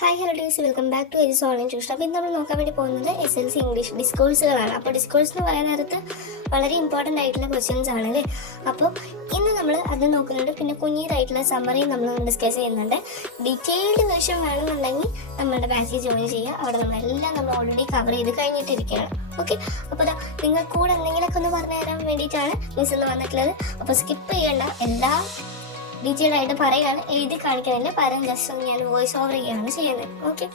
Hi hello dears, welcome back to Aegis online tuition. അപ്പോൾ ഇന്ന് നമ്മൾ നോക്കാൻ വേണ്ടി പോകുന്നത് SLC ഇംഗ്ലീഷ് ഡിസ്കോഴ്സുകളാണ്. അപ്പോൾ ഡിസ്കോഴ്സ് എന്ന് പറയുന്ന നേരത്ത് വളരെ ഇമ്പോർട്ടൻ്റ് ആയിട്ടുള്ള ക്വസ്റ്റ്യൻസ് ആണല്ലേ. അപ്പോൾ ഇന്ന് നമ്മൾ അത് നോക്കുന്നുണ്ട്. പിന്നെ കുഞ്ഞിതായിട്ടുള്ള സമ്മറിയും നമ്മൾ ഡിസ്കസ് ചെയ്യുന്നുണ്ട്. ഡീറ്റെയിൽഡ് വേർഷൻ വേണമെന്നുണ്ടെങ്കിൽ നമ്മുടെ ബാച്ചിൽ ജോയിൻ ചെയ്യുക. അവിടെ നമ്മളെല്ലാം നമ്മൾ ഓൾറെഡി കവർ ചെയ്ത് കഴിഞ്ഞിട്ടിരിക്കുകയാണ്. ഓക്കെ, അപ്പോൾ നിങ്ങൾ കൂടെ എന്തെങ്കിലുമൊക്കെ ഒന്ന് പറഞ്ഞു തരാൻ വേണ്ടിയിട്ടാണ് മിസ് എന്ന് വന്നിട്ടുള്ളത്. അപ്പോൾ സ്കിപ്പ് ചെയ്യേണ്ട, എല്ലാ ഡീറ്റെയിൽ ആയിട്ട് പറയുകയാണ്, എഴുതി കാണിക്കുന്നില്ല, പകരം ജസ്റ്റ് ഒന്ന് ഞാൻ വോയിസ് ഓവർ ചെയ്യുകയാണ് ചെയ്യുന്നത്. ഓക്കെ,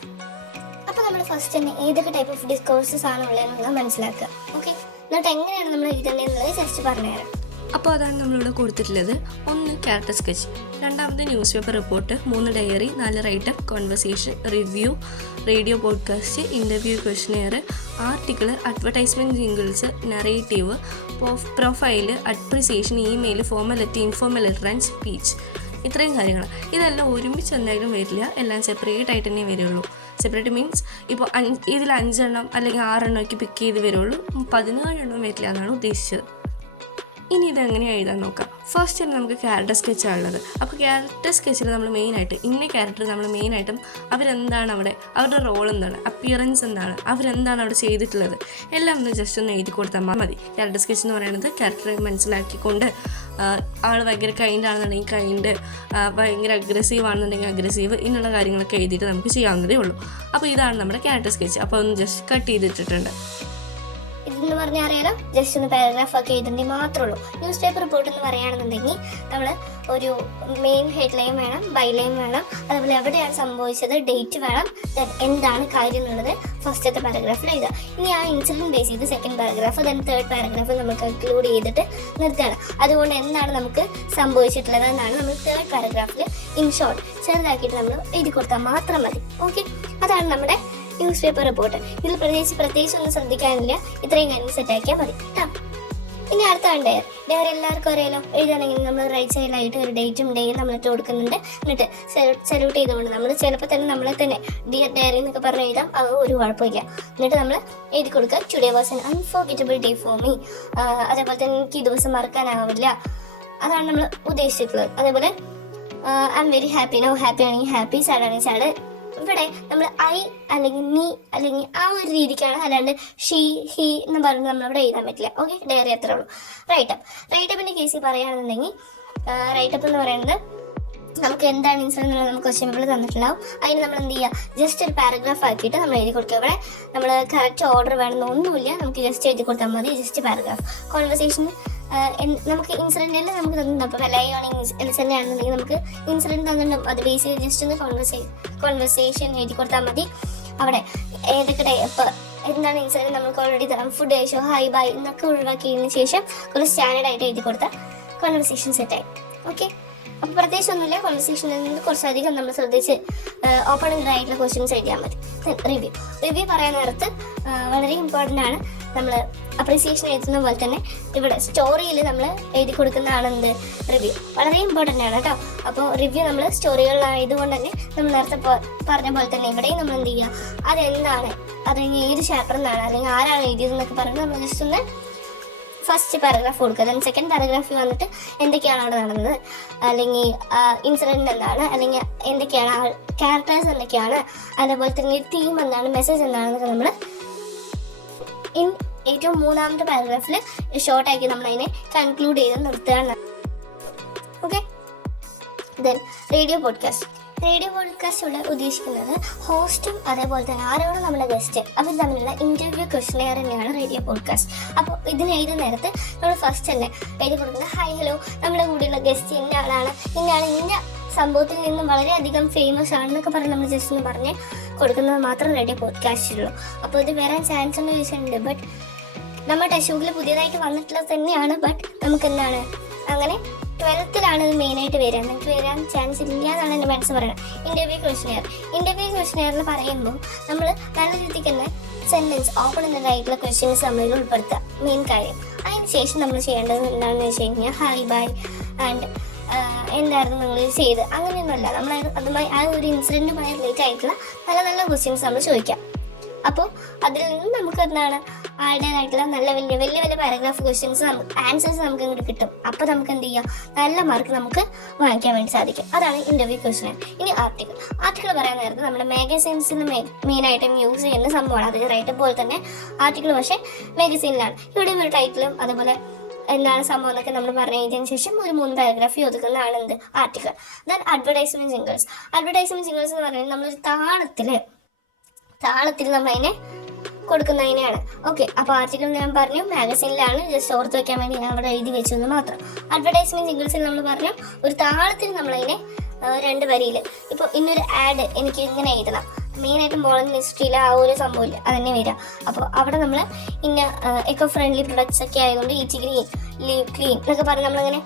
അപ്പോൾ നമ്മൾ ഫസ്റ്റ് തന്നെ ഏതൊക്കെ ടൈപ്പ് ഓഫ് ഡിസ്കോഴ്സസ് ആണ് ഉള്ളതെന്നുള്ളത് മനസ്സിലാക്കുക. ഓക്കെ, എന്നിട്ട് എങ്ങനെയാണ് നമ്മൾ എഴുതേണ്ടതെന്നുള്ളത് ജസ്റ്റ് പറഞ്ഞുതരാം. അപ്പോൾ അതാണ് നമ്മളിവിടെ കൊടുത്തിട്ടുള്ളത്. 1 character sketch, 2 newspaper report, 3 diary, 4 writeup, conversation, review, radio podcast, interview, questionnaire, article, advertisement jingles, narrative, profile, appreciation, email, formal letter, informal letter and speech. ഇത്രയും കാര്യങ്ങൾ ഇതെല്ലാം ഒരുമിച്ച് എന്തായാലും വരില്ല, എല്ലാം സെപ്പറേറ്റ് ആയിട്ട് തന്നെ വരുള്ളൂ. സെപ്പറേറ്റ് മീൻസ് ഇപ്പോൾ ഇതിൽ 5 എണ്ണം അല്ലെങ്കിൽ 6 എണ്ണമൊക്കെ പിക്ക് ചെയ്ത് വരുള്ളൂ, 17 എണ്ണം വരില്ല എന്നാണ് ഉദ്ദേശിച്ചത്. ഇനി ഇതെങ്ങനെയാണ് എഴുതാൻ നോക്കാം. ഫസ്റ്റ് തന്നെ നമുക്ക് ക്യാരക്ടർ സ്കെച്ചാണ് ഉള്ളത്. അപ്പോൾ ക്യാരക്ടർ സ്കെച്ചിൽ നമ്മൾ മെയിനായിട്ട് ഇന്ന ക്യാരക്ടർ നമ്മൾ മെയിനായിട്ടും അവരെന്താണ് അവിടെ, അവരുടെ റോൾ എന്താണ്, അപ്പിയറൻസ് എന്താണ്, അവരെന്താണ് അവിടെ ചെയ്തിട്ടുള്ളത്, എല്ലാം ഒന്ന് ജസ്റ്റ് ഒന്ന് എഴുതി കൊടുത്താൽ മതി. ക്യാരക്ടർ സ്കെച്ച് എന്ന് പറയുന്നത് ക്യാരക്ടറെ മനസ്സിലാക്കിക്കൊണ്ട് ആൾ ഭയങ്കര കൈൻഡ് ആണെന്നുണ്ടെങ്കിൽ കൈൻഡ്, ഭയങ്കര അഗ്രസീവ് ആണെന്നുണ്ടെങ്കിൽ അഗ്രസീവ്, ഇങ്ങനെയുള്ള കാര്യങ്ങളൊക്കെ എഴുതിയിട്ട് നമുക്ക് ചെയ്യാവുന്നതേ ഉള്ളൂ. അപ്പോൾ ഇതാണ് നമ്മുടെ ക്യാരക്ടർ സ്കെച്ച്. അപ്പോൾ ഒന്ന് ജസ്റ്റ് കട്ട് ചെയ്തിട്ടിട്ടുണ്ട്. ഇതെന്ന് പറഞ്ഞാൽ അറിയാലോ, ജസ്റ്റ് ഒന്ന് പാരഗ്രാഫ് ഒക്കെ എഴുതേണ്ടി മാത്രമേ ഉള്ളൂ. ന്യൂസ് പേപ്പർ റിപ്പോർട്ട് എന്ന് പറയുകയാണെന്നുണ്ടെങ്കിൽ നമ്മൾ ഒരു മെയിൻ ഹെഡ്ലൈൻ വേണം, ബൈലൈൻ വേണം, അതുപോലെ എവിടെയാണ് സംഭവിച്ചത്, ഡേറ്റ് വേണം, എന്താണ് കാര്യം എന്നുള്ളത് ഫസ്റ്റത്തെ പാരഗ്രാഫിൽ എഴുതുക. ഇനി ആ ഇൻസിഡൻറ്റ് ബേസ് ചെയ്ത് second paragraph, then third paragraph നമ്മൾ കൺക്ലൂഡ് ചെയ്തിട്ട് നിർത്തുകയാണ്. അതുകൊണ്ട് എന്താണ് നമുക്ക് സംഭവിച്ചിട്ടുള്ളത് എന്നാണ് നമ്മൾ തേർഡ് പാരഗ്രാഫിൽ ഇൻ ഷോർട്ട് ചെറുതാക്കിയിട്ട് നമ്മൾ എഴുതി കൊടുത്താൽ മാത്രം മതി. ഓക്കെ, അതാണ് നമ്മുടെ ന്യൂസ് പേപ്പർ റിപ്പോർട്ട്. ഇതിൽ പ്രത്യേകിച്ച് ഒന്നും ശ്രദ്ധിക്കാനില്ല, ഇത്രയും കാര്യം സെറ്റ് ആക്കിയാൽ മതി കേട്ടോ. ഇനി അടുത്താണ് ഡയറി. ഡയറി എല്ലാവർക്കും അറിയാലോ, എഴുതാണെങ്കിൽ നമ്മൾ റൈറ്റ് സൈഡിലായിട്ട് ഒരു ഡേറ്റും ഡേയും നമ്മളിട്ട് കൊടുക്കുന്നുണ്ട്. എന്നിട്ട് സല്യൂട്ട് ചെയ്തുകൊണ്ട് നമ്മൾ ചിലപ്പോൾ തന്നെ നമ്മളെ തന്നെ ഡിയർ ഡയറി എന്നൊക്കെ പറഞ്ഞ് എഴുതാം, അത് ഒരു കുഴപ്പമില്ല. എന്നിട്ട് നമ്മൾ എഴുതി കൊടുക്കുക, today was an unforgettable day for me. അതേപോലെ തന്നെ എനിക്ക് ഈ ദിവസം മറക്കാനാവില്ല, അതാണ് നമ്മൾ ഉദ്ദേശിച്ചിട്ടുള്ളത്. അതേപോലെ I am very happy, no happy ആണെങ്കിൽ ഹാപ്പി, സാഡ് ആണെങ്കിൽ സാഡ്. ഇവിടെ നമ്മൾ ഐ അല്ലെങ്കിൽ മീ അല്ലെങ്കിൽ ആ ഒരു രീതിക്കാണ്, അല്ലാണ്ട് ഷീ ഹി എന്ന് പറഞ്ഞ് നമ്മളവിടെ എഴുതാൻ പറ്റില്ല. ഓക്കെ, ഡയറി അത്രേ ഉള്ളൂ. റൈറ്റപ്പിൻ്റെ കേസിൽ പറയുകയാണെന്നുണ്ടെങ്കിൽ റൈറ്റപ്പ് എന്ന് പറയുന്നത് നമുക്ക് എന്താണ് ഇൻസിഡൻറ്റ് എന്നുള്ളത് നമുക്ക് ക്വസ്റ്റ്യൻ പേപ്പറിൽ തന്നിട്ടുണ്ടാവും. അതിന് നമ്മൾ എന്ത് ചെയ്യുക, ജസ്റ്റ് ഒരു പാരഗ്രാഫ് ആക്കിയിട്ട് നമ്മൾ എഴുതി കൊടുക്കുക. ഇവിടെ നമ്മൾ കറക്റ്റ് ഓർഡർ വേണമെന്നൊന്നുമില്ല, നമുക്ക് ജസ്റ്റ് എഴുതി കൊടുത്താൽ മതി, ജസ്റ്റ് പാരഗ്രാഫ്. കോൺവെർസേഷൻ നമുക്ക് ഇൻസിഡൻറ്റിൽ നമുക്ക് തന്നിട്ടുണ്ട്. അപ്പോൾ ലൈവാണെങ്കിൽ ഇൻസിഡൻ്റ് ആണെന്നുണ്ടെങ്കിൽ നമുക്ക് ഇൻസിഡൻറ്റ് തന്നിട്ടുണ്ടാവും, അത് ബേസ് ചെയ്ത് ജസ്റ്റ് ഒന്ന് കോൺവെർസേഷൻ എഴുതി കൊടുത്താൽ മതി. അവിടെ ഏതൊക്കെ ഇപ്പോൾ എന്താണ് ഇൻസിഡൻറ്റ് നമുക്ക് ഓൾറെഡി തരാം, ഫുഡ് കഴിച്ചോ, ഹായ് ബൈ എന്നൊക്കെ ഒഴിവാക്കിയതിന് ശേഷം കുറച്ച് സ്റ്റാൻഡേർഡ് ആയിട്ട് എഴുതി കൊടുത്താൽ കോൺവെർസേഷൻ സെറ്റായി. ഓക്കെ, അപ്പോൾ പ്രത്യേകിച്ചൊന്നുമില്ല, കോൺവെർസേഷനിൽ നിന്ന് കുറച്ചധികം നമ്മൾ ശ്രദ്ധിച്ച് ഓപ്പൺ എൻഡ് ആയിട്ടുള്ള ക്വസ്റ്റ്യൻസ് എഴുതിയാൽ മതി. റിവ്യൂ പറയാൻ നേരത്ത് വളരെ ഇമ്പോർട്ടൻ്റ് ആണ്. നമ്മൾ അപ്രീസിയേഷൻ എഴുതുന്ന പോലെ തന്നെ ഇവിടെ സ്റ്റോറിയിൽ നമ്മൾ എഴുതി കൊടുക്കുന്നതാണെന്ത് റിവ്യൂ, വളരെ ഇമ്പോർട്ടൻ്റ് ആണ് കേട്ടോ. അപ്പോൾ റിവ്യൂ നമ്മൾ സ്റ്റോറികളിലായതുകൊണ്ട് തന്നെ നമ്മൾ നേരത്തെ പറഞ്ഞ പോലെ തന്നെ ഇവിടെയും നമ്മൾ എന്ത് ചെയ്യുക, അതെന്താണ്, അത് ഏത് ചാപ്റ്റർ നിന്നാണ് അല്ലെങ്കിൽ ആരാണ് എഴുതിയതെന്നൊക്കെ പറഞ്ഞ് നമ്മൾ ജസ്റ്റ് ഒന്ന് ഫസ്റ്റ് പാരഗ്രാഫ് കൊടുക്കുക. ദെൻ സെക്കൻഡ് പാരഗ്രാഫിൽ വന്നിട്ട് എന്തൊക്കെയാണ് അവിടെ നടന്നത്, അല്ലെങ്കിൽ ഇൻസിഡൻറ്റ് എന്താണ്, അല്ലെങ്കിൽ എന്തൊക്കെയാണ് ക്യാരക്ടേഴ്സ് എന്തൊക്കെയാണ്, അതേപോലെ തന്നെ തീം എന്താണ്, മെസ്സേജ് എന്താണെന്നൊക്കെ നമ്മൾ ഏറ്റവും 3ാമത്തെ പാരഗ്രാഫിൽ ഷോർട്ടാക്കി നമ്മൾ അതിനെ കൺക്ലൂഡ് ചെയ്ത് നിർത്തുകയാണ്. ഓക്കെ, ദെൻ റേഡിയോ പോഡ്കാസ്റ്റിലൂടെ ഉദ്ദേശിക്കുന്നത് ഹോസ്റ്റും അതേപോലെ തന്നെ ആരാണ് നമ്മുടെ ഗസ്റ്റ് അവർ തമ്മിലുള്ള ഇൻ്റർവ്യൂ ക്വസ്റ്റനെയർ തന്നെയാണ് റേഡിയോ പോഡ്കാസ്റ്റ്. അപ്പോൾ ഇതിന് എഴുതുന്ന നേരത്ത് നമ്മൾ ഫസ്റ്റ് തന്നെ എഴുതി കൊടുക്കുന്നത്, ഹായ് ഹലോ, നമ്മുടെ കൂടെയുള്ള ഗസ്റ്റ് ഇന്ന ആളാണ്, ഇന്ന സംഭവത്തിൽ നിന്നും വളരെയധികം ഫേമസ് ആണെന്നൊക്കെ പറഞ്ഞ് നമ്മൾ ജസ്റ്റ് ഒന്ന് പറഞ്ഞ് കൊടുക്കുന്നത് മാത്രം റേഡിയോ പോഡ്കാസ്റ്റിലുള്ളൂ. അപ്പോൾ ഇത് വരാൻ ചാൻസ് എന്ന് ചോദിച്ചിട്ടുണ്ട്, ബട്ട് നമ്മുടെ ടെക്സ്റ്റ് പുതിയതായിട്ട് വന്നിട്ടുള്ളത് തന്നെയാണ്. ബട്ട് നമുക്ക് എന്താണ് അങ്ങനെ 12th ഇത് മെയിനായിട്ട് വരിക, നിങ്ങൾക്ക് വരാൻ ചാൻസ് ഇല്ല എന്നാണ് എൻ്റെ മനസ്സ് പറയുന്നത്. ഇൻ്റർവ്യൂ ക്വസ്റ്റനെയറിൽ പറയുമ്പോൾ നമ്മൾ നല്ല രീതിക്ക് തന്നെ സെൻറ്റൻസ് ഓപ്പൺ എന്നതായിട്ടുള്ള ക്വസ്റ്റ്യൻസ് നമ്മളിൽ ഉൾപ്പെടുത്തുക, മെയിൻ കാര്യം. അതിന് ശേഷം നമ്മൾ ചെയ്യേണ്ടത് എന്താണെന്ന് വെച്ച് കഴിഞ്ഞാൽ ഹായ് ബൈ ആൻഡ് എന്തായിരുന്നു നിങ്ങൾ ചെയ്ത്, അങ്ങനെയൊന്നുമല്ല. നമ്മൾ അതുമായി ആ ഒരു ഇൻസിഡൻറ്റുമായി റിലേറ്റ് ആയിട്ടുള്ള നല്ല നല്ല ക്വസ്റ്റ്യൻസ് നമ്മൾ ചോദിക്കാം. അപ്പോൾ അതിൽ നിന്ന് നമുക്ക് എന്താണ് ആളുടേതായിട്ടുള്ള നല്ല വലിയ വലിയ വലിയ പാരഗ്രാഫ് ക്വസ്റ്റ്യൻസ് നമുക്ക് ആൻസേഴ്സ് നമുക്ക് ഇങ്ങോട്ട് കിട്ടും. അപ്പോൾ നമുക്ക് എന്ത് ചെയ്യാം, നല്ല മാർക്ക് നമുക്ക് വാങ്ങിക്കാൻ വേണ്ടി സാധിക്കും. അതാണ് ഇൻ്റർവ്യൂ ക്വസ്റ്റ്യൻ. ഇനി ആർട്ടിക്കിൾ പറയാൻ നേരത്ത് നമ്മുടെ മാഗസൈൻസിൽ മെയിനായിട്ടും യൂസ് ചെയ്യുന്ന സംഭവമാണ്. അത് റൈറ്റർ പോലെ തന്നെ ആർട്ടിക്കിൾ പക്ഷേ മാഗസൈനിലാണ്. ഇവിടെ ഒരു ടൈറ്റിലും അതുപോലെ എന്താണ് സംഭവം എന്നൊക്കെ നമ്മൾ പറഞ്ഞതിന് ശേഷം ഒരു 3 പാരഗ്രാഫ് ഒതുക്കുന്നതാണ് എന്ത് article. Then advertisement jingles. Advertisement jingles എന്ന് പറയുന്നത് നമ്മളൊരു താളത്തിൽ നമ്മളതിനെ കൊടുക്കുന്നതിനെയാണ്. ഓക്കെ, അപ്പോൾ ആർട്ടിക്കിൾ ഞാൻ പറഞ്ഞു മാഗസീനിലാണ്, ജസ്റ്റ് ഓർത്ത് വെക്കാൻ വേണ്ടി ഞാൻ അവിടെ എഴുതി വെച്ചെന്ന് മാത്രം. അഡ്വർടൈസ്മെന്റ് ജിംഗിൾസിൽ നമ്മൾ പറഞ്ഞു ഒരു താളത്തിൽ നമ്മളതിനെ 2 വരിയിൽ, ഇപ്പോൾ ഇന്നൊരു ആഡ് എനിക്ക് ഇങ്ങനെ എഴുതണം, മെയിനായിട്ടും മോഡേൺ ഇൻഡസ്ട്രിയിൽ ആ ഒരു സംഭവമില്ല അതന്നെ വരിക. അപ്പോൾ അവിടെ നമ്മൾ ഇന്ന എക്കോ ഫ്രണ്ട്ലി പ്രൊഡക്ട്സ് ഒക്കെ ആയതുകൊണ്ട് ഈറ്റ് ഗ്രീൻ ലീവ് ക്ലീൻ എന്നൊക്കെ പറഞ്ഞ് നമ്മളിങ്ങനെ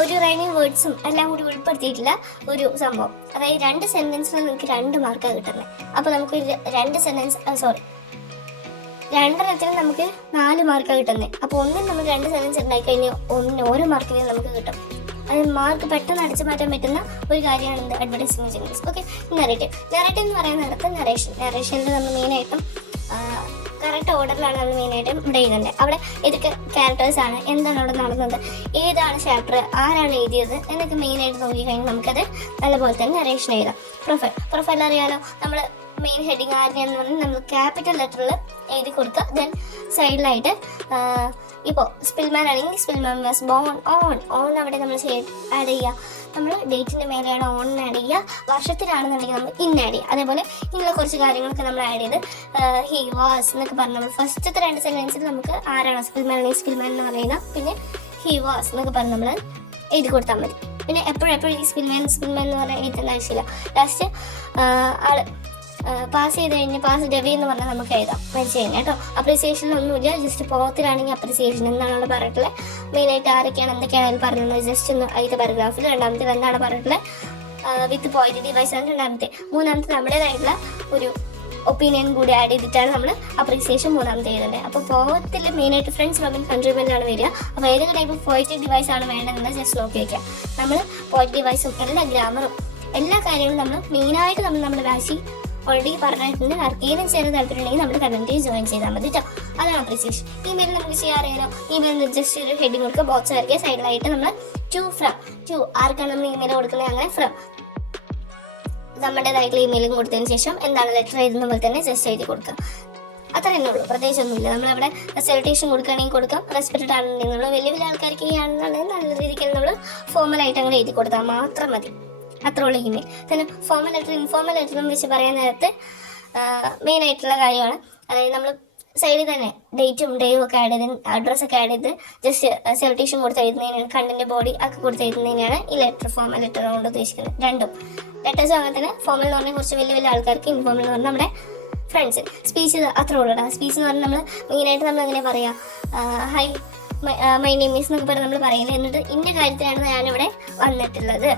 ഒരു റൈമിങ് വേർഡ്സും എല്ലാം കൂടി ഉൾപ്പെടുത്തിയിട്ടുള്ള ഒരു സംഭവം. അതായത് 2 സെൻറ്റൻസിൽ നിങ്ങൾക്ക് 2 മാർക്കാണ് കിട്ടുന്നത്. അപ്പോൾ നമുക്ക് 2 രണ്ടെണ്ണത്തിന് നമുക്ക് 4 മാർക്കാണ് കിട്ടുന്നത്. അപ്പോൾ ഒന്നിന് നമ്മൾ 2 സെൻറ്റൻസ് ഉണ്ടായി കഴിഞ്ഞാൽ ഒന്നിന് ഓരോ മാർക്കിനും നമുക്ക് കിട്ടും. അത് മാർക്ക് പെട്ടെന്ന് അടിച്ചു മാറ്റാൻ പറ്റുന്ന ഒരു കാര്യമാണ് എന്ത് അഡ്വർടൈസ്മെന്റ് ജിംഗിൾസ്. ഓക്കെ, നെറേറ്റീവ് എന്ന് പറയുന്ന നേരത്തെ നറേഷനിൽ നമ്മൾ മെയിനായിട്ടും കറക്റ്റ് ഓർഡറിലാണ് നമ്മൾ മെയിനായിട്ടും ഇവിടെ എഴുതേണ്ടത്. അവിടെ ഏതൊക്കെ ക്യാരക്ടേഴ്സാണ്, എന്താണ് അവിടെ നടന്നത്, ഏതാണ് ചാപ്റ്റർ, ആരാണ് എഴുതിയത് എന്നൊക്കെ മെയിനായിട്ട് നോക്കിക്കഴിഞ്ഞാൽ നമുക്കത് നല്ലപോലെ തന്നെ നറേഷൻ എഴുതാം. പ്രൊഫൈൽ അറിയാലോ, നമ്മൾ മെയിൻ ഹെഡിങ് ആരെയാണെന്ന് പറഞ്ഞാൽ നമ്മൾ ക്യാപിറ്റൽ ലെറ്ററിൽ എഴുതി കൊടുക്കുക. ദെൻ സൈഡിലായിട്ട് ഇപ്പോൾ സ്പിൽമാൻ ആണെങ്കിൽ സ്പിൽമാൻ വാസ് ബോൺ ഓൺ അവിടെ നമ്മൾ ആഡ് ചെയ്യുക. നമ്മൾ ഡേറ്റിൻ്റെ മേലെയാണ് ഓൺ ആഡ് ചെയ്യുക. വർഷത്തിലാണെന്നുണ്ടെങ്കിൽ നമ്മൾ ഇന്ന് ആഡ് ചെയ്യുക. അതേപോലെ ഇങ്ങനെയുള്ള കുറച്ച് കാര്യങ്ങളൊക്കെ നമ്മൾ ആഡ് ചെയ്ത് ഹി വാസ് എന്നൊക്കെ പറഞ്ഞ് നമ്മൾ ഫസ്റ്റത്തെ 2 സെൻറ്റൻസിൽ നമുക്ക് ആരാണോ സ്പിൽമാൻ ആണെങ്കിൽ സ്പിൽമാൻ എന്ന് പറയുക, പിന്നെ ഹി വാസ് എന്നൊക്കെ പറഞ്ഞ് നമ്മൾ എഴുതി കൊടുത്താൽ മതി. പിന്നെ എപ്പോഴും ഈ സ്പിൽമാൻ എന്ന് പറഞ്ഞാൽ എഴുതേണ്ട ആവശ്യമില്ല. ലാസ്റ്റ് ആൾ പാസ് ചെയ്ത് കഴിഞ്ഞ് പാസ് ഡെവി എന്ന് പറഞ്ഞാൽ നമുക്ക് എഴുതാം മരിച്ചു കഴിഞ്ഞാൽ കേട്ടോ. അപ്രീസിയേഷനൊന്നുമില്ല, ജസ്റ്റ് പോകത്തിലാണെങ്കിൽ അപ്രീസിയേഷൻ എന്നാണ് അവിടെ പറഞ്ഞിട്ടുള്ളത്. മെയിനായിട്ട് ആരൊക്കെയാണ് എന്തൊക്കെയാണ് അതിൽ പറഞ്ഞത് ജസ്റ്റ് ഒന്ന് ആദ്യത്തെ പാരഗ്രാഫിൽ. രണ്ടാമത്തെ എന്താണ് പറഞ്ഞിട്ടുള്ളത് വിത്ത് പോയിന്റ് ഡിവൈസ് ആണ് രണ്ടാമത്തെ. മൂന്നാമത്തെ നമ്മുടേതായിട്ടുള്ള ഒരു ഒപ്പീനിയൻ കൂടി ആഡ് ചെയ്തിട്ടാണ് നമ്മൾ അപ്രീസിയേഷൻ മൂന്നാമത്തെ എഴുതേണ്ടത്. അപ്പോൾ പോകത്തിൽ മെയിനായിട്ട് ഫ്രണ്ട്സ് റബിൻ കൺട്രിബ്യൂമെൻ്റ് ആണ് വരിക. അപ്പോൾ ഏതൊക്കെ ടൈപ്പ് പോയിറ്റിക് ഡിവൈസ് ആണ് വേണ്ടതെന്ന് ജസ്റ്റ് നോക്കി വയ്ക്കുക. നമ്മൾ പോയിറ്റിക് ഡിവൈസും എല്ലാ ഗ്രാമറും എല്ലാ കാര്യങ്ങളും നമ്മൾ മെയിനായിട്ട് നമ്മുടെ ബാച്ചി ഓൾറെഡി പറഞ്ഞിട്ടുണ്ട്. ആർക്കെങ്കിലും ചേരാൻ താല്പര്യമുണ്ടെങ്കിൽ നമ്മുടെ കമൻറ്റ് ജോയിൻ ചെയ്താൽ മതി കേട്ടോ. അതാണ് അപ്രീസിയേഷൻ. ഇമെയിൽ നമുക്ക് ചെയ്യാറിയാലോ, ഇമെയിൽ ജസ്റ്റ് ഒരു ഹെഡിങ് കൊടുക്കുക, ബോക്സ് വരയ്ക്കുക, സൈഡിലായിട്ട് നമ്മൾ ടു ആർക്കാണ് നമ്മൾ ഇമെയിൽ കൊടുക്കുന്നത് അങ്ങനെ ഫ്രം നമ്മുടേതായിട്ടുള്ള ഇമെയിലും കൊടുത്തതിന് ശേഷം എന്താണ് ലെറ്റർ എഴുതുന്ന പോലെ തന്നെ ജസ്റ്റ് എഴുതി കൊടുക്കുക. അത്രയേ ഉള്ളൂ, പ്രത്യേകിച്ചൊന്നുമില്ല. നമ്മളവിടെ സല്യൂട്ടേഷൻ കൊടുക്കുകയാണെങ്കിൽ കൊടുക്കാം, റെസ്പെക്റ്റഡ് ആണെന്നുണ്ടെങ്കിൽ നമ്മൾ വലിയ വലിയ ആൾക്കാർക്ക് ആണെന്നുണ്ടെങ്കിൽ നല്ല രീതിക്ക് നമ്മൾ ഫോർമലായിട്ട് അങ്ങനെ എഴുതി കൊടുത്താൽ മാത്രം മതി. അത്ര ഉള്ള ഇമെയിൽ. പിന്നെ ഫോർമൽ ലെറ്റർ ഇൻഫോർമൽ ലെറ്ററും വെച്ച് പറയാൻ നേരത്തെ മെയിനായിട്ടുള്ള കാര്യമാണ്. അതായത് നമ്മൾ സൈഡിൽ തന്നെ ഡേറ്റും ഡേയും ഒക്കെ ആഡ് ചെയ്ത് അഡ്രസ്സൊക്കെ ആഡ് ചെയ്ത് ജസ്റ്റ് സല്യൂട്ടേഷൻ കൊടുത്ത് എഴുതുന്നതിനാണ്, കണ്ടന്റ് ബോഡി ഒക്കെ കൊടുത്ത് എഴുതുന്നതിനാണ് ഈ ഫോർമൽ ലെറ്റർ കൊണ്ട് ഉദ്ദേശിക്കുന്നത്. രണ്ടും ലെറ്റേഴ്സും അങ്ങനെ തന്നെ. ഫോർമൽ എന്ന് പറഞ്ഞാൽ കുറച്ച് വലിയ വലിയ ആൾക്കാർക്ക്, ഇൻഫോർമൽ എന്ന് പറഞ്ഞാൽ നമ്മുടെ ഫ്രണ്ട്സ്. സ്പീച്ച് അത്ര ഉള്ളൂ. സ്പീച്ച് എന്ന് പറഞ്ഞാൽ നമ്മൾ മെയിനായിട്ട് നമ്മൾ എങ്ങനെ പറയാം, ഹൈ മൈ നെയിം ഈസ് എന്നൊക്കെ പറഞ്ഞ് നമ്മൾ പറയുന്നത്. എന്നിട്ട് ഇന്ന കാര്യത്തിലാണ് ഞാനിവിടെ വന്നിട്ടുള്ളത്.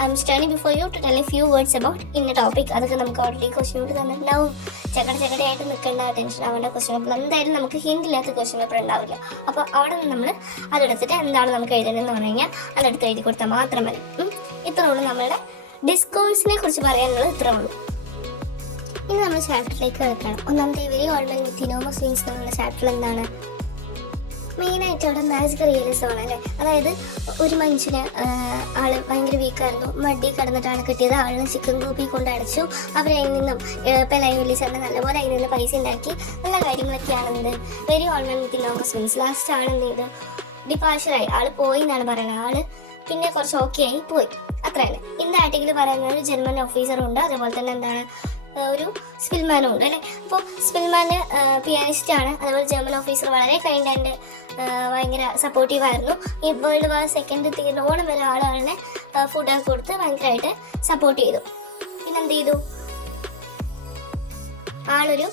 I am standing before you to tell a few words about ഇന്ന ടോപ്പിക്. അതൊക്കെ നമുക്ക് ഓൾറെഡി ക്വസ്റ്റ്യൻ പേപ്പർ തന്നിട്ടുണ്ടാവും. ചക്കടയായിട്ട് നിൽക്കേണ്ട, ടെൻഷൻ ആവേണ്ട ക്വസ്റ്റ്യൻ പേപ്പർ എന്തായാലും നമുക്ക് ഹിന്റ് ഇല്ലാത്ത ക്വസ്റ്റ്യൻ പേപ്പർ ഉണ്ടാവില്ല. അപ്പോൾ അവിടെ നിന്ന് നമ്മൾ അതെടുത്തിട്ട് എന്താണ് നമുക്ക് എഴുതണമെന്ന് പറഞ്ഞു കഴിഞ്ഞാൽ അതെടുത്ത് എഴുതി കൊടുത്താൽ മാത്രം മതി. ഇത്രേ ഉള്ളൂ നമ്മളുടെ ഡിസ്കോഴ്സിനെ കുറിച്ച് പറയാനുള്ളത്. ഇത്രേ ഉള്ളൂ. ഇനി നമ്മൾ ചാപ്റ്ററിലേക്ക് കിടക്കണം. ഒന്നാമത്തെ വെരി ഓൾമൻ വിത്ത് മുസ്ലിംസ് എന്നുള്ള ചാപ്റ്റർ എന്താണ് മെയിനായിട്ട് അവിടെ മാജിക് റിയലിസം ആണ് അല്ലേ. അതായത് ഒരു മനുഷ്യന് ആൾ ഭയങ്കര വീക്കായിരുന്നു, മടി കിടന്നിട്ടാണ് കിട്ടിയത്. ആളിനെ ചിക്കൻ കൂപ്പി കൊണ്ട് അടച്ചു. അവരതിൽ നിന്നും പെലായി വിളിച്ചാൽ നല്ലപോലെ അതിൽ നിന്ന് പൈസ ഉണ്ടാക്കി നല്ല കാര്യങ്ങളൊക്കെയാണെന്നത് വെരി ഓൾമൻ വിത്ത് മുസ്ലിംസ്. ലാസ്റ്റ് ആണെന്ത് ചെയ്ത് ഡിപ്പാർച്ചറായി, ആൾ പോയി എന്നാണ് പറയുന്നത്. ആള് പിന്നെ കുറച്ച് ഓക്കെ ആയി പോയി, അത്രയല്ലേ. ഇന്ന് ആർട്ടിക്കിൾ പറയുന്നത് ഒരു ജർമ്മൻ ഓഫീസറും ഉണ്ട്, അതേപോലെ തന്നെ എന്താണ് ഒരു സ്പിൽമാനും ഉണ്ട് അല്ലേ. അപ്പോൾ സ്പിൽമാന് പിയാനിസ്റ്റാണ്, അതേപോലെ ജർമ്മൻ ഓഫീസർ വളരെ കൈൻഡ് ആൻഡ് ഭയങ്കര സപ്പോർട്ടീവായിരുന്നു. ഈ വേൾഡ് വാർ സെക്കൻഡ് തീർന്നോളം വരെ ആളുകളെ ഫുഡൊക്കെ കൊടുത്ത് ഭയങ്കരമായിട്ട് സപ്പോർട്ട് ചെയ്തു. പിന്നെന്ത് ചെയ്തു, ആളൊരു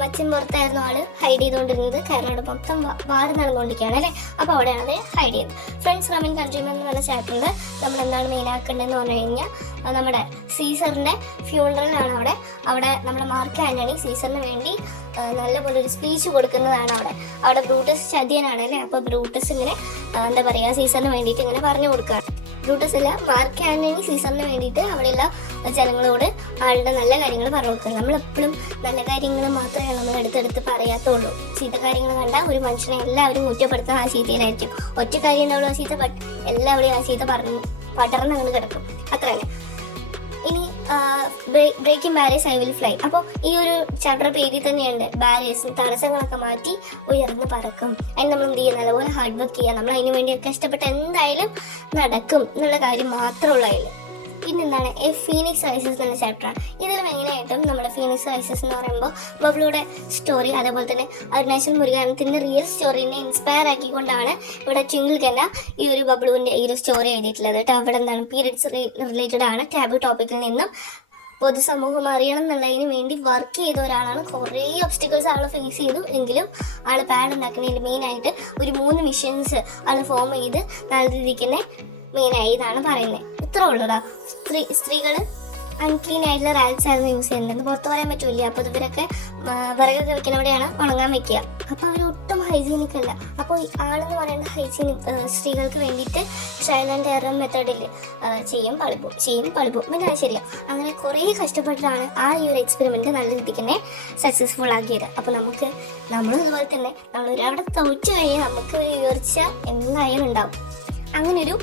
മച്ചിൻ പുറത്തായിരുന്നു ആള് ഹൈഡ് ചെയ്തുകൊണ്ടിരുന്നത്. കാരണം അവിടെ മൊത്തം വാർ നടന്നുകൊണ്ടിരിക്കുകയാണ് അല്ലേ. അപ്പോൾ അവിടെയാണ് അത് ഹൈഡ് ചെയ്തത്. ഫ്രണ്ട്സ് റബിൻ കൺട്രിബ്യൂമെൻ്റ് എന്ന് പറഞ്ഞ ചാപ്റ്ററിൽ നമ്മൾ എന്താണ് മെയിൻ ആക്കേണ്ടതെന്ന് പറഞ്ഞു കഴിഞ്ഞാൽ നമ്മുടെ സീസറിൻ്റെ ഫ്യൂണറലാണ് അവിടെ നമ്മുടെ മാർക്ക് ആൻ്റണി സീസറിന് വേണ്ടി നല്ലപോലെ ഒരു സ്പീച്ച് കൊടുക്കുന്നതാണ്. അവിടെ ബ്രൂട്ടസ് ചതിയനാണ് അല്ലേ. അപ്പോൾ ബ്രൂട്ടസ് ഇങ്ങനെ എന്താ പറയുക സീസറിന് വേണ്ടിയിട്ട് ഇങ്ങനെ പറഞ്ഞു കൊടുക്കുകയാണ്. ബ്രൂട്ടസ് അല്ല, മാർക്ക് ആന്റണി സീസറിന് വേണ്ടിയിട്ട് അവിടെയുള്ള ജനങ്ങളോട് ആളുടെ നല്ല കാര്യങ്ങൾ പറഞ്ഞു കൊടുക്കുന്നത്. നമ്മളെപ്പോഴും നല്ല കാര്യങ്ങൾ മാത്രമേ നമ്മൾ എടുത്തെടുത്ത് പറയാത്തുള്ളൂ. ചീത്ത കാര്യങ്ങൾ കണ്ടാൽ ഒരു മനുഷ്യനെ എല്ലാവരും കുറ്റപ്പെടുത്താൻ ആ ചീത്തയിലായിരിക്കും. ഒറ്റ കാര്യം ഉണ്ടാവുള്ളൂ ആ ചീത്ത, ബട്ട് എല്ലാവരുടെയും ആ ചീത്ത പടർന്ന് അങ്ങ് കിടക്കും. അത്ര തന്നെ. ഇനി breaking barriers I will fly. അപ്പോൾ ഈ ഒരു ചാപ്റ്റർ പേരിൽ തന്നെയുണ്ട്, ബാരിയേഴ്സ് തടസ്സങ്ങളൊക്കെ മാറ്റി ഉയർന്ന് പറക്കും. അതിന് നമ്മൾ എന്ത് ചെയ്യുക, നല്ലപോലെ ഹാർഡ് വർക്ക് ചെയ്യുക. നമ്മൾ അതിന് വേണ്ടി കഷ്ടപ്പെട്ട് എന്തായാലും നടക്കും എന്നുള്ള കാര്യം മാത്രമുള്ള അതിൽ. പിന്നെന്താണ്, എ ഫീനിക്സ് റൈസസ് എന്നുള്ള ചാപ്റ്ററാണ്. ഇതിൽ മെയിനായിട്ടും നമ്മുടെ ഫീനിക്സ് റൈസസ് എന്ന് പറയുമ്പോൾ ബബ്ലുയുടെ സ്റ്റോറി, അതേപോലെ തന്നെ അരുണാചൽ മുരുകാനത്തിൻ്റെ റിയൽ സ്റ്റോറിനെ ഇൻസ്പയർ ആക്കിക്കൊണ്ടാണ് ഇവിടെ ട്വിങ്കിൾ കന്ന ഈ ഒരു ബബ്ലുവിൻ്റെ ഈ ഒരു സ്റ്റോറി എഴുതിയിട്ടുള്ളത് കേട്ടോ. അവിടെ എന്താണ്, പീരിയഡ്സ് റിലേറ്റഡ് ആണ്. ടാബു ടോപ്പിക്കിൽ നിന്നും പൊതുസമൂഹം അറിയണം എന്നുള്ളതിന് വേണ്ടി വർക്ക് ചെയ്ത ഒരാളാണ്. കുറേ ഒബ്സ്റ്റിക്കിൾസ് ആൾ ഫേസ് ചെയ്തു, എങ്കിലും ആൾ പാഡ് ഉണ്ടാക്കുന്നതിൽ മെയിനായിട്ട് ഒരു 3 മിഷൻസ് ആൾ ഫോം ചെയ്ത് നല്ല രീതിക്ക് തന്നെ മെയിനായി ഇതാണ് പറയുന്നത്. ഇത്ര ഉള്ളൂടാ. സ്ത്രീകൾ അൺക്ലീൻ ആയിട്ടുള്ള റാഗ്സ് ആയിരുന്നു യൂസ് ചെയ്യുന്നത്, പുറത്ത് പറയാൻ പറ്റൂല. അപ്പോൾ ഇവരൊക്കെ വിറകൊക്കെ വെക്കുന്നവിടെയാണ് ഉണങ്ങാൻ വെക്കുക. അപ്പോൾ അവരൊട്ടും ഹൈജീനിക് അല്ല. അപ്പോൾ ആളെന്ന് പറയുന്നത് ഹൈജീനിക് സ്ത്രീകൾക്ക് വേണ്ടിയിട്ട് ട്രയൽ ആൻഡ് എറർ മെത്തേഡിൽ ചെയ്യും പളിപ്പും പിന്നെ അത് ശരിയാണ്. അങ്ങനെ കുറേ കഷ്ടപ്പെട്ടിട്ടാണ് ആ ഈ ഒരു എക്സ്പെരിമെൻറ്റ് നല്ല രീതിക്ക് തന്നെ സക്സസ്ഫുൾ ആക്കിയത്. അപ്പോൾ നമ്മളും അതുപോലെ തന്നെ നമ്മൾ ഒരവിടെ തോറ്റു കഴിഞ്ഞാൽ നമുക്ക് ഒരു ഉയർച്ച എന്തായാലും ഉണ്ടാവും. അങ്ങനൊരു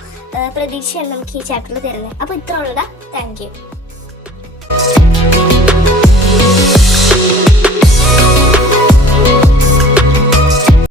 പ്രതീക്ഷയാണ് നമുക്ക് ഈ ചാപ്റ്ററിൽ തരുന്നത്. അപ്പോൾ ഇത്ര ഉള്ളതാ. Thank you.